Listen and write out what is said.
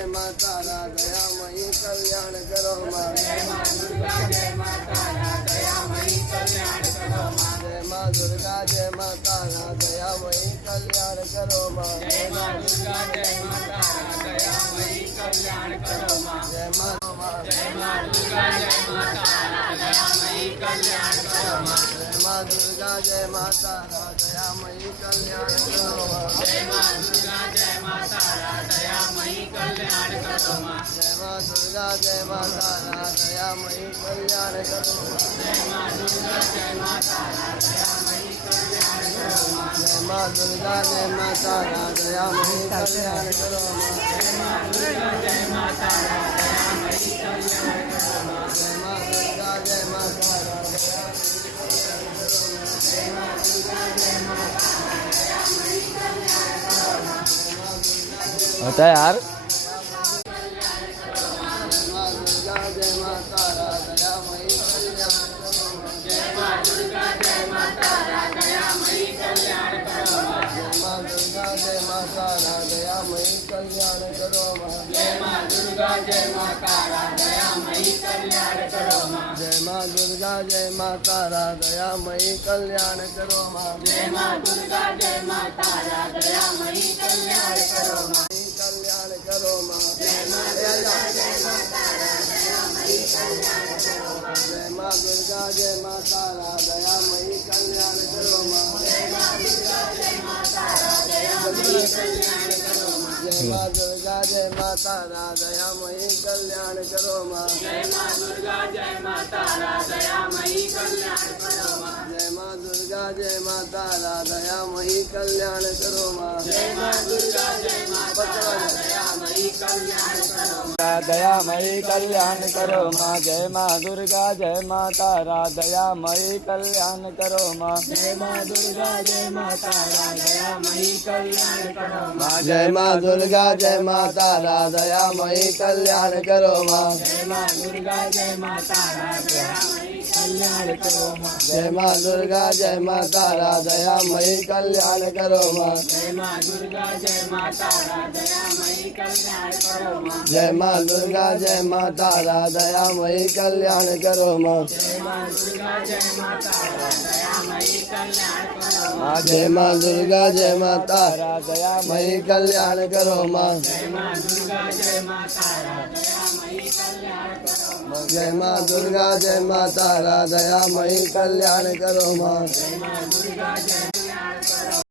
जय माता रा दयामयी कल्याण करो माँ। जय माँ दुर्गा जय माता रा दयामयी कल्याण करो माँ। जय माँ दुर्गा जय माता रा दयामयी कल्याण करो माँ। जय माँ दुर्गा जय माता रा दयामयी कल्याण करो माँ। जय माँ जय माँ दुर्गा जय माता रा दयामयी कल्याण करो माँ। जय माँ दुर्गा जय माता रा दयामयी कल्याण करो माँ। जय माँ दुर्गा जय माता रा दयामयी कल्याण करो माँ। जय माँ दुर्गा जय माता रा दयामयी कल्याण करो माँ। जय माँ दुर्गा जय माता रा दयामयी कल्याण करो माँ। जय माँ दुर्गा जय माता रा दयामयी कल्याण करो माँ। जय माँ दुर्गा जय माता रा दयामयी कल्याण करो माँ। जय माँ दुर्गा जय माता रा जय माँ दुर्गा जय माता रा दयामयी कल्याण करो माँ। होता है यार। जय माँ दुर्गा जय माता रा दयामयी कल्याण करो माँ। जय माँ दुर्गा जय माता रा दयामयी कल्याण करो माँ। जय माँ दुर्गा जय माता रा दयामयी कल्याण करो माँ। जय माँ दुर्गा जय माता रा दयामयी कल्याण करो माँ। जय माँ दुर्गा जय माता रा दयामयी कल्याण करो माँ। जय माँ दुर्गा जय माता रा दयामयी कल्याण करो माँ। कल्याण करो माँ। जय माँ दुर्गा जय माता रा दयामयी कल्याण करो माँ। जय माँ दुर्गा जय माता रा दयामयी कल्याण करो माँ। जय माँ दुर्गा जय माता रा दयामयी कल्याण करो माँ। जय माँ दुर्गा जय माता रा दयामयी कल्याण करो माँ। जय माँ दुर्गा जय माता रा दयामयी कल्याण करो माँ। जय माँ दुर्गा जय माता रा दयामयी कल्याण करो माँ। जय माँ दुर्गा जय माता रा दयामयी कल्याण करो माँ। दयामयी कल्याण करो माँ। जय माँ दुर्गा जय माता रा दयामयी कल्याण करो माँ। जय माँ दुर्गा जय माता रा दयामयी कल्याण करो माँ। जय माँ दुर्गा जय माता रा दयामयी कल्याण करो माँ। जय माँ दुर्गा जय माता रा दयामयी कल्याण करो माँ। जय माँ दुर्गा जय माता रा दयामयी कल्याण करो माँ। जय माँ दुर्गा जय माता रा दयामयी कल्याण करो माँ। जय माँ दुर्गा जय माता रा दयामयी कल्याण करो माँ। जय माँ दुर्गा जय माता रा दयामयी कल्याण करो माँ। जय माँ दुर्गा जय माता रा दयामयी कल्याण करो माँ। जय माँ दुर्गा जय माता रा दयामयी कल्याण करो माँ। जय माँ दुर्गा जय माता रा दयामयी कल्याण करो माँ। जय माँ दुर्गा जय कल्याण करो